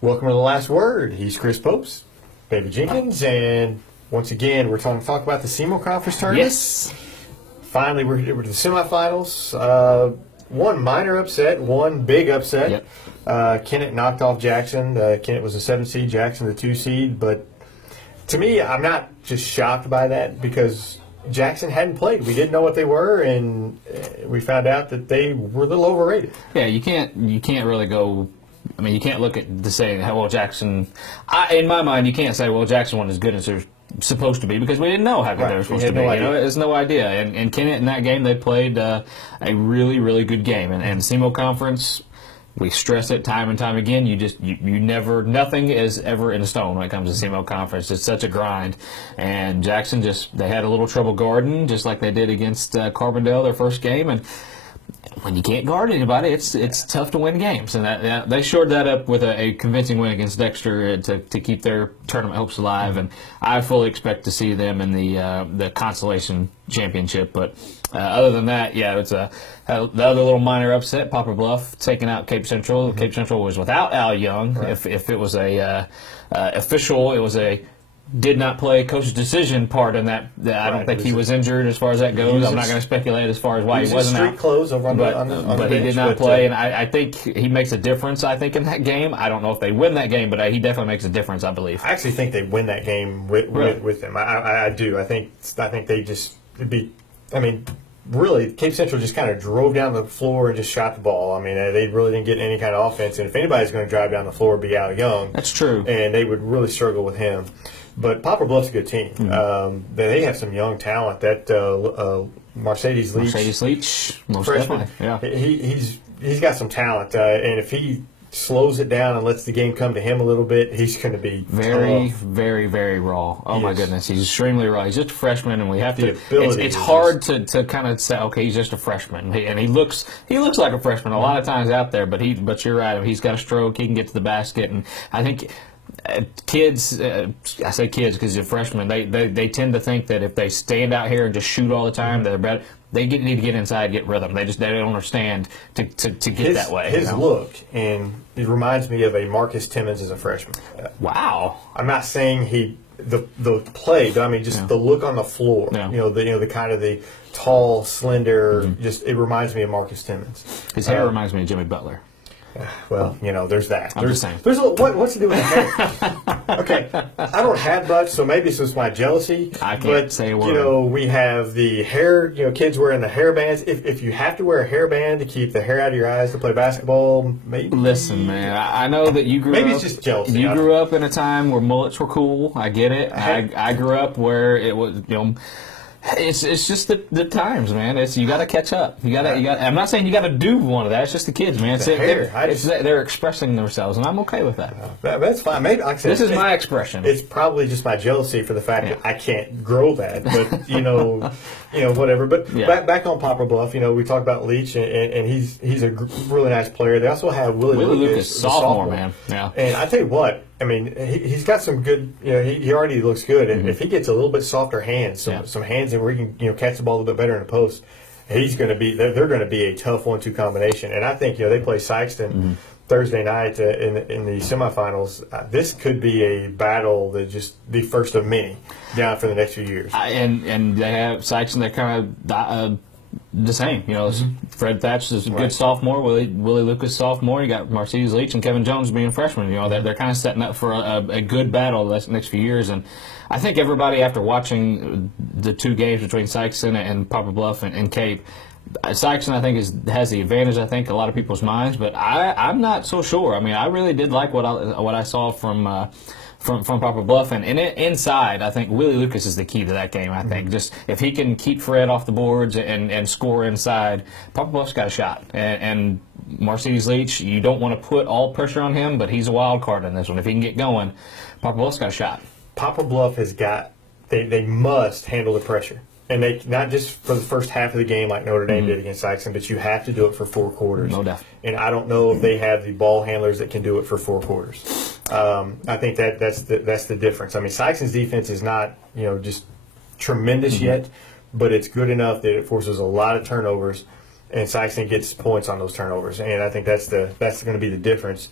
Welcome to The Last Word. He's Chris Popes, Baby Jenkins, and once again, we're talking about the SEMO Conference tournament. Yes. Finally, we're to the semifinals. One minor upset, one big upset. Yep. Kennett knocked off Jackson. Kennett was a 7 seed, Jackson the 2 seed. But to me, I'm not just shocked by that because Jackson hadn't played. We didn't know what they were, and we found out that they were a little overrated. Yeah, you can't really go. I mean, you can't look at the saying, well, Jackson. In my mind, you can't say, well, Jackson wasn't as good as they're supposed to be because we didn't know how good they were supposed to be. There's no idea. And Kennett in that game, they played a really, really good game. And SEMO Conference, we stress it time and time again. You never, nothing is ever in stone when it comes to SEMO Conference. It's such a grind. And Jackson they had a little trouble guarding, just like they did against Carbondale their first game. And when you can't guard anybody, it's tough to win games, and they shored that up with a convincing win against Dexter to keep their tournament hopes alive. And I fully expect to see them in the consolation championship. But other than that, yeah, it's the other little minor upset. Poplar Bluff taking out Cape Central. Cape Central was without Al Young. Right. If it was a official, it was a did not play coach's decision part in that. I don't think he was injured as far as that goes. I'm not going to speculate as far as why he wasn't out. Street clothes over on but he did not play, and I think he makes a difference. I think in that game, I don't know if they win that game, but he definitely makes a difference. I believe. I actually think they win that game with him. I do. I think they just beat. I mean, really, Cape Central just kind of drove down the floor and just shot the ball. I mean, they really didn't get any kind of offense. And if anybody's going to drive down the floor, it'd be Al Young. That's true. And they would really struggle with him. But Poplar Bluff's a good team. Mm-hmm. They have some young talent. That Mercedes Leach, most freshman, definitely. Yeah. He's got some talent. And if he slows it down and lets the game come to him a little bit, he's going to be very, very, very raw. Oh my goodness, he's extremely raw. He's just a freshman, and we have to. It's hard to kind of say, okay, he's just a freshman, and he looks like a freshman a lot of times out there. But you're right. He's got a stroke. He can get to the basket, and I think. Kids, I say kids because they're freshmen. They tend to think that if they stand out here and just shoot all the time, they're better. They need to get inside, get rhythm. They don't understand to get that way. His look, and it reminds me of a Marcus Timmons as a freshman. Wow. I'm not saying the play, but I mean just the look on the floor. Yeah. The kind of the tall, slender. Mm-hmm. It reminds me of Marcus Timmons. His hair reminds me of Jimmy Butler. Well, there's that. I'm just saying. What's to do with the hair? Okay, I don't have much, so maybe it's just my jealousy. I can't say a word. We have the hair. Kids wearing the hair bands. If you have to wear a hairband to keep the hair out of your eyes to play basketball, maybe. Listen, man, I know that you grew up. Maybe it's just jealousy. You grew up in a time where mullets were cool. I get it. I grew up where it was. It's just the times, man. You got to catch up. You got. I'm not saying you got to do one of that. It's just the kids, man. They're expressing themselves, and I'm okay with that. That's fine. Maybe like I said, this is my expression. It's probably just my jealousy for the fact that I can't grow that. But whatever. But back on Poplar Bluff, we talked about Leach, and he's a really nice player. They also have Willie Lucas, sophomore, man. Yeah. And I tell you what. I mean, he's got some good. He already looks good. And if he gets a little bit softer hands, some hands where he can catch the ball a little bit better in the post, he's going to be. They're going to be a tough 1-2 combination. And I think they play Sykeston Thursday night in the semifinals. This could be a battle that just the first of many down for the next few years. And they have Sykeston. They're kind of. The same, Fred Thatch is a good sophomore. Willie Lucas sophomore. You got Mercedes Leach and Kevin Jones being freshmen. They're kind of setting up for a good battle the next few years. And I think everybody, after watching the two games between Sykeston and Poplar Bluff and Cape, Sykeston I think has the advantage. I think a lot of people's minds, but I'm not so sure. I mean, I really did like what I saw from Poplar Bluff, and inside, I think Willie Lucas is the key to that game. I think just if he can keep Fred off the boards and score inside, Poplar Bluff's got a shot. And Mercedes Leach, you don't want to put all pressure on him, but he's a wild card in this one. If he can get going, Poplar Bluff's got a shot. Poplar Bluff has got. They must handle the pressure. And they not just for the first half of the game like Notre Dame did against Sykeston, but you have to do it for 4 quarters. No doubt. And I don't know if they have the ball handlers that can do it for 4 quarters. I think that's the difference. I mean, Sykeston's defense is not just tremendous yet, but it's good enough that it forces a lot of turnovers, and Sykeston gets points on those turnovers. And I think that's going to be the difference.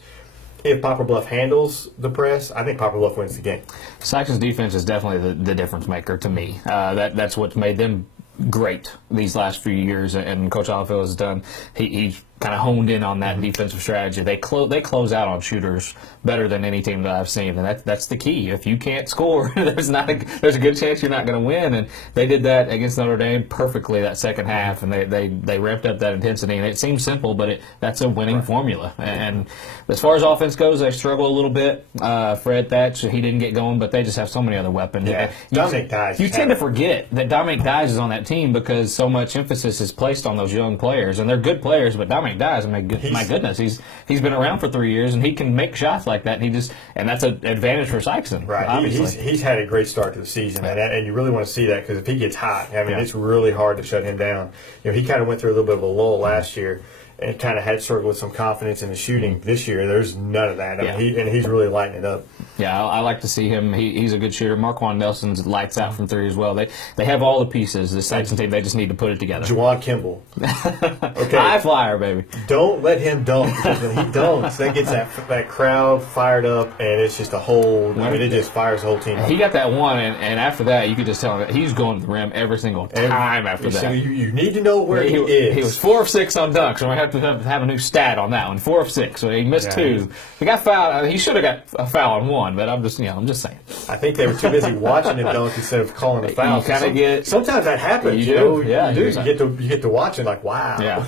if Poplar Bluff handles the press, I think Poplar Bluff wins the game. Saxon's defense is definitely the difference maker to me. That's what's made them great these last few years, and Coach Olifield has done. He's kind of honed in on that defensive strategy. They close out on shooters better than any team that I've seen, and that's the key. If you can't score, there's a good chance you're not going to win. And they did that against Notre Dame perfectly that second half, and they ramped up that intensity. And it seems simple, but that's a winning formula. And as far as offense goes, they struggle a little bit. Fred Thatch, he didn't get going, but they just have so many other weapons. Yeah, Dominic Dyes. You tend to forget that Dominic Dyes is on that team because so much emphasis is placed on those young players, and they're good players. But Dominic Dyes, my goodness, he's been around for 3 years, and he can make shots like that. And that's an advantage for Sykes. Right, obviously. He's had a great start to the season, and you really want to see that because if he gets hot, I mean, it's really hard to shut him down. He kind of went through a little bit of a lull last year, and kind of had struggled with some confidence in the shooting. This year, there's none of that. I mean, he's really lighting it up. Yeah, I like to see him. He's a good shooter. Marquand Nelson's lights out from three as well. They have all the pieces. The Saxon team, they just need to put it together. Juwan Kimball. Okay. High flyer, baby. Don't let him dunk, because when he dunks, that gets that crowd fired up, and it's just it just fires the whole team up. He got that one, and after that, you could just tell him that he's going to the rim every single time after that. So you need to know where he is. He was 4 of 6 on dunks, so we have to have a new stat on that one. 4 of 6, so he missed 2. He got fouled. He should have got a foul on 1, but I'm just saying. I think they were too busy watching him dunk instead of calling the foul. Sometimes that happens. You get to watch and like, wow,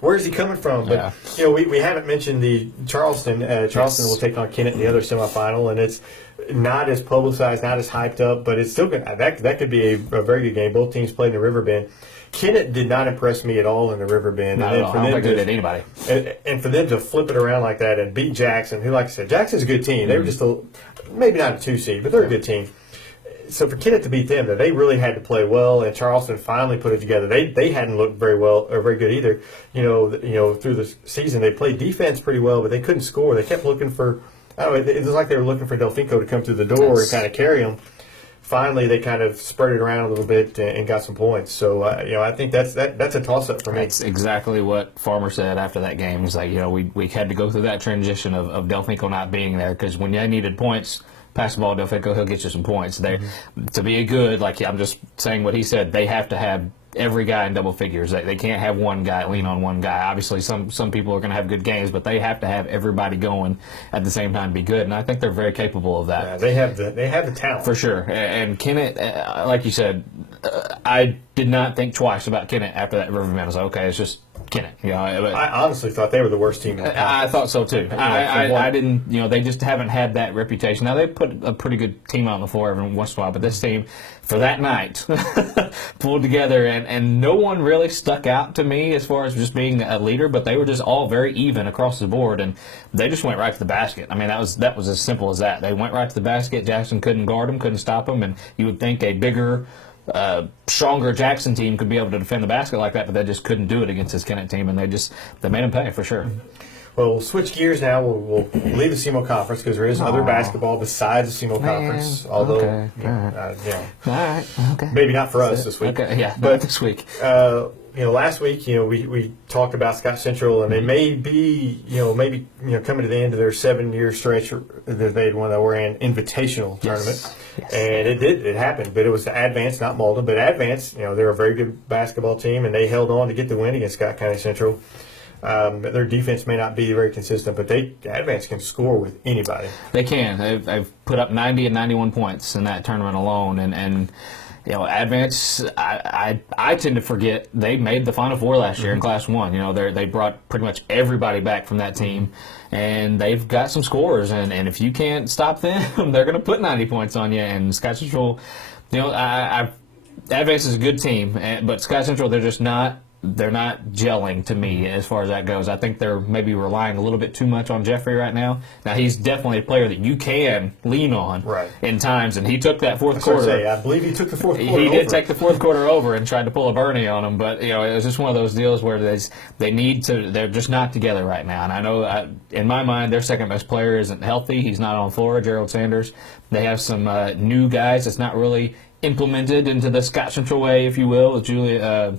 where's he coming from? But we haven't mentioned the Charleston. Charleston will take on Kennett in the other semifinal, and it's not as publicized, not as hyped up, but it's still that could be a very good game. Both teams played in the Riverbend. Kennett did not impress me at all in the Riverbend. Not at all. I don't think they did anybody. And for them to flip it around like that and beat Jackson, who, like I said, Jackson's a good team. They were just maybe not a 2 seed, but they're a good team. So for Kennett to beat them, they really had to play well, and Charleston finally put it together. They hadn't looked very well or very good either. Through the season they played defense pretty well, but they couldn't score. They kept looking for. It was like they were looking for Delfinco to come through the door and kind of carry them. Finally, they kind of spread it around a little bit and got some points. So, I think that's a toss-up for me. That's exactly what Farmer said after that game. He's like, we had to go through that transition of Delfinco not being there, because when they needed points, pass the ball to Delfinco, he'll get you some points. To be a good, I'm just saying what he said, they have to have every guy in double figures. They can't have one guy lean on one guy. Obviously, some people are going to have good games, but they have to have everybody going at the same time to be good. And I think they're very capable of that. Yeah, they have the talent for sure. And Kennett, like you said, I did not think twice about Kennett after that Riverbend. I was like, okay, it's just Kennett. I honestly thought they were the worst team in the conference. I thought so too. I didn't. They just haven't had that reputation. Now they put a pretty good team on the floor every once in a while, but this team, for that night, pulled together, and no one really stuck out to me as far as just being a leader. But they were just all very even across the board, and they just went right to the basket. I mean, that was as simple as that. They went right to the basket. Jackson couldn't guard them, couldn't stop them, and you would think a bigger, stronger Jackson team could be able to defend the basket like that, but they just couldn't do it against this Kennett team, and they made them pay for sure. Well, we'll switch gears now. We'll leave the SEMO Conference because there is other basketball besides the SEMO Conference. Although, maybe not for us this week. Okay, but this week. Last week, we talked about Scott Central, and they may be, coming to the end of their 7-year stretch that they had won the Oran Invitational tournament. Yes. And it happened, but it was Advance, not Malden. But Advance, they're a very good basketball team, and they held on to get the win against Scott County Central. Their defense may not be very consistent, but Advance can score with anybody. They can. They've put up 90 and 91 points in that tournament alone, and Advance, I tend to forget they made the Final Four last year in Class 1. They brought pretty much everybody back from that team, and they've got some scorers, and if you can't stop them, they're going to put 90 points on you. And Scott Central, Advance is a good team, but Scott Central, they're not gelling to me as far as that goes. I think they're maybe relying a little bit too much on Jeffrey right now. Now, he's definitely a player that you can lean on in times, and he took that fourth quarter. I believe he took the fourth quarter He did take the fourth quarter over and tried to pull a Bernie on him, but it was just one of those deals where they're just not together right now. And I know, in my mind, their second best player isn't healthy. He's not on the floor, Gerald Sanders. They have some new guys that's not really implemented into the Scott Central way, if you will. Julia,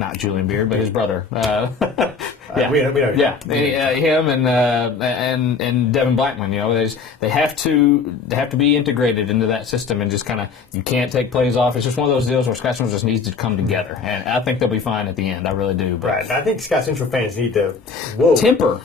not Julian Beard, but his brother. We know. Him and Devin Blackman. You know, they have to be integrated into that system, and just kind of, you can't take plays off. It's just one of those deals where Scott Central just needs to come together, and I think they'll be fine at the end. I really do. But right. I think Scott Central fans need to temper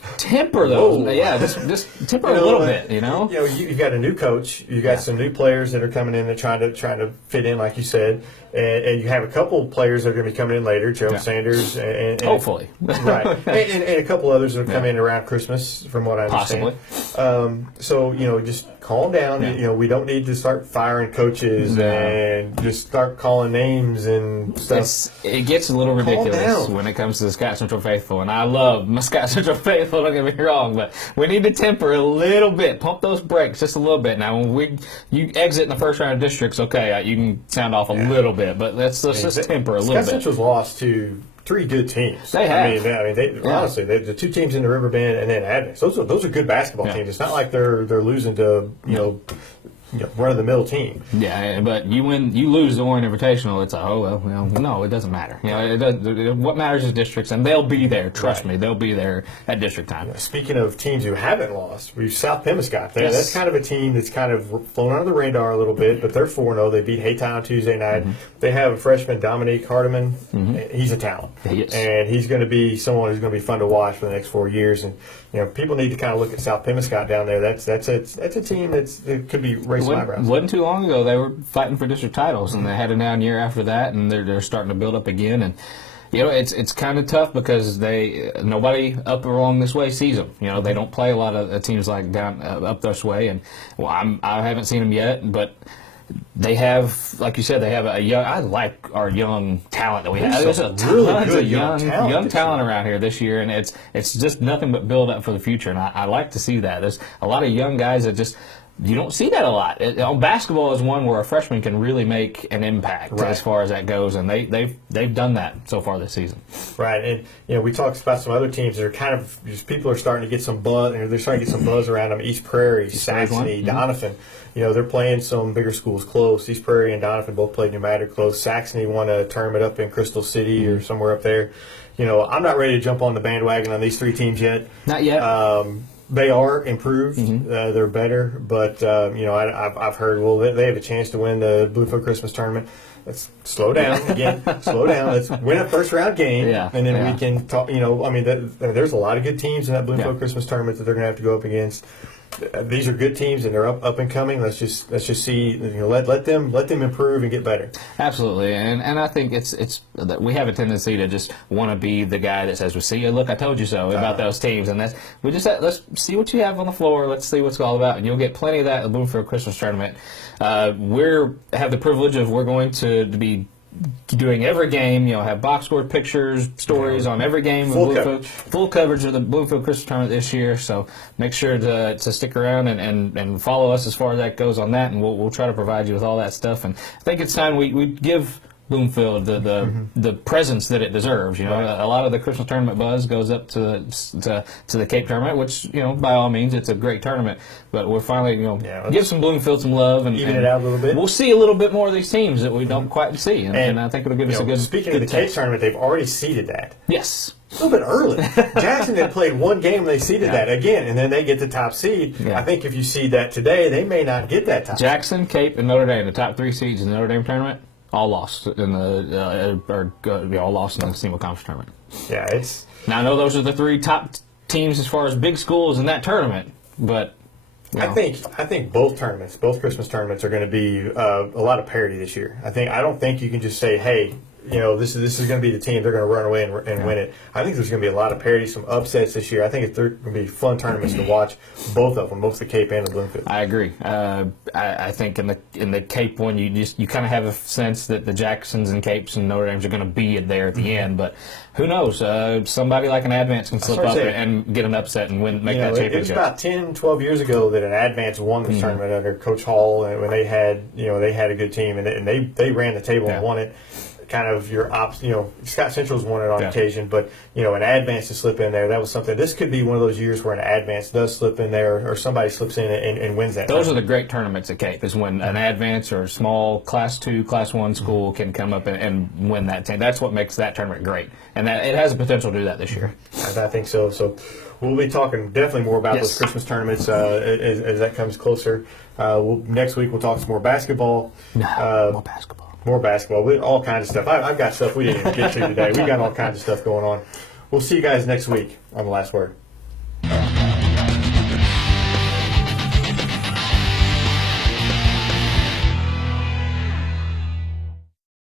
those. Whoa. Yeah, just temper a little bit. You know, you've got a new coach. You got some new players that are coming in and trying to fit in, like you said. And you have a couple of players that are going to be coming in later, Joe Sanders, and hopefully, right, and a couple others that will come in around Christmas, from what I understand. Possibly. So just calm down. Yeah. We don't need to start firing coaches and just start calling names and stuff. It gets a little ridiculous when it comes to the Scott Central faithful, and I love my Scott Central faithful. Don't get me wrong, but we need to temper a little bit, pump those brakes just a little bit. Now, when you exit in the first round of districts, okay, you can sound off a little bit. But let's just temper a little bit. Scott Central's lost to 3 good teams. They have. Honestly, the 2 teams in the Riverbend and then Advance. Those are good basketball teams. It's not like they're losing to run-of-the-mill team. Yeah, but you lose the Warren Invitational, it's no, it doesn't matter. What matters is districts, and they'll be there. Trust me, they'll be there at district time. Speaking of teams who haven't lost, we've South Pemiscott. That's kind of a team that's kind of flown under the radar a little bit, but they're 4-0. They beat Haytown on Tuesday night. Mm-hmm. They have a freshman, Dominique Hardiman. Mm-hmm. He's a talent, and he's going to be someone who's going to be fun to watch for the next 4 years. And people need to kind of look at South Pemiscott down there. That's a team that could be racing eyebrows. Wasn't too long ago they were fighting for district titles, and they had a down year after that, and they're starting to build up again. And it's kind of tough because nobody up along this way sees them. They don't play a lot of teams like down up this way, and I haven't seen them yet, but. They have, like you said, they have I like our young talent that we have. There's a tons of young talent around here this year, and it's just nothing but build up for the future. And I like to see that. There's a lot of young guys that just. You don't see that a lot. Basketball is one where a freshman can really make an impact as far as that goes, and they've done that so far this season. Right, and we talked about some other teams that are kind of just people are starting to get some buzz. They're starting to get some buzz around them. East Prairie, Saxony, Doniphan. They're playing some bigger schools close. East Prairie and Doniphan both played New Madrid close. Saxony won a tournament up in Crystal City or somewhere up there. I'm not ready to jump on the bandwagon on these 3 teams yet. Not yet. They are improved. They're better, but I've heard they have a chance to win the Bluefield Christmas tournament. Let's slow down again. Slow down. Let's win a first round game, and then we can talk. There's a lot of good teams in that Bluefield Christmas tournament that they're going to have to go up against. These are good teams and they're up and coming. Let's just see. Let them improve and get better. Absolutely, and I think it's we have a tendency to just want to be the guy that says, "Well, see, look, I told you so" about those teams, and let's see what you have on the floor. Let's see what's all about, and you'll get plenty of that at the Bloomfield Christmas tournament. We have the privilege of we're going to be doing every game, have box score pictures, stories on every game. Full coverage of the Bloomfield Christmas tournament this year. So make sure to stick around and follow us as far as that goes on that, and we'll try to provide you with all that stuff. And I think it's time we give Bloomfield the presence that it deserves. A lot of the Christmas tournament buzz goes up to the Cape tournament, which by all means it's a great tournament. But we're finally give some Bloomfield some love and even it out a little bit. We'll see a little bit more of these teams that we don't quite see, and I think it'll give us a good. Speaking of the Cape tournament, they've already seeded that. Yes. A little bit early. Jackson had played 1 game and they seeded that again, and then they get the top seed. I think if you seed that today, they may not get that top. Jackson, Cape, and Notre Dame, the top 3 seeds in the Notre Dame tournament. All lost in the all lost in the SEMO Conference tournament. Yeah, it's now I know those are the 3 top teams as far as big schools in that tournament, but I think both Christmas tournaments are going to be a lot of parity this year. I don't think you can just say, hey, this is going to be the team. They're going to run away and win it. I think there's going to be a lot of parity, some upsets this year. I think they're going to be fun tournaments to watch, both of them, both the Cape and the Bloomfield. I agree. I think in the Cape one, you kind of have a sense that the Jacksons and Capes and Notre Dames are going to be there at the end, but who knows? Somebody like an Advance can slip up and get an upset and make that championship. It was about 10, 12 years ago that an Advance won this tournament under Coach Hall, and when they had a good team and they ran the table and won it. kind of your Scott Central's won it on occasion, but an Advance to slip in there, that was something. This could be one of those years where an Advance does slip in there, or somebody slips in and wins that. Those are the great tournaments at Cape, is when an Advance or a small Class 2, Class 1 school can come up and win that team. That's what makes that tournament great, and that it has the potential to do that this year. I think so. So we'll be talking definitely more about those Christmas tournaments as that comes closer. Next week we'll talk some more basketball. More basketball. More basketball. All kinds of stuff. I've got stuff we didn't even get to today. We got all kinds of stuff going on. We'll see you guys next week on The Last Word.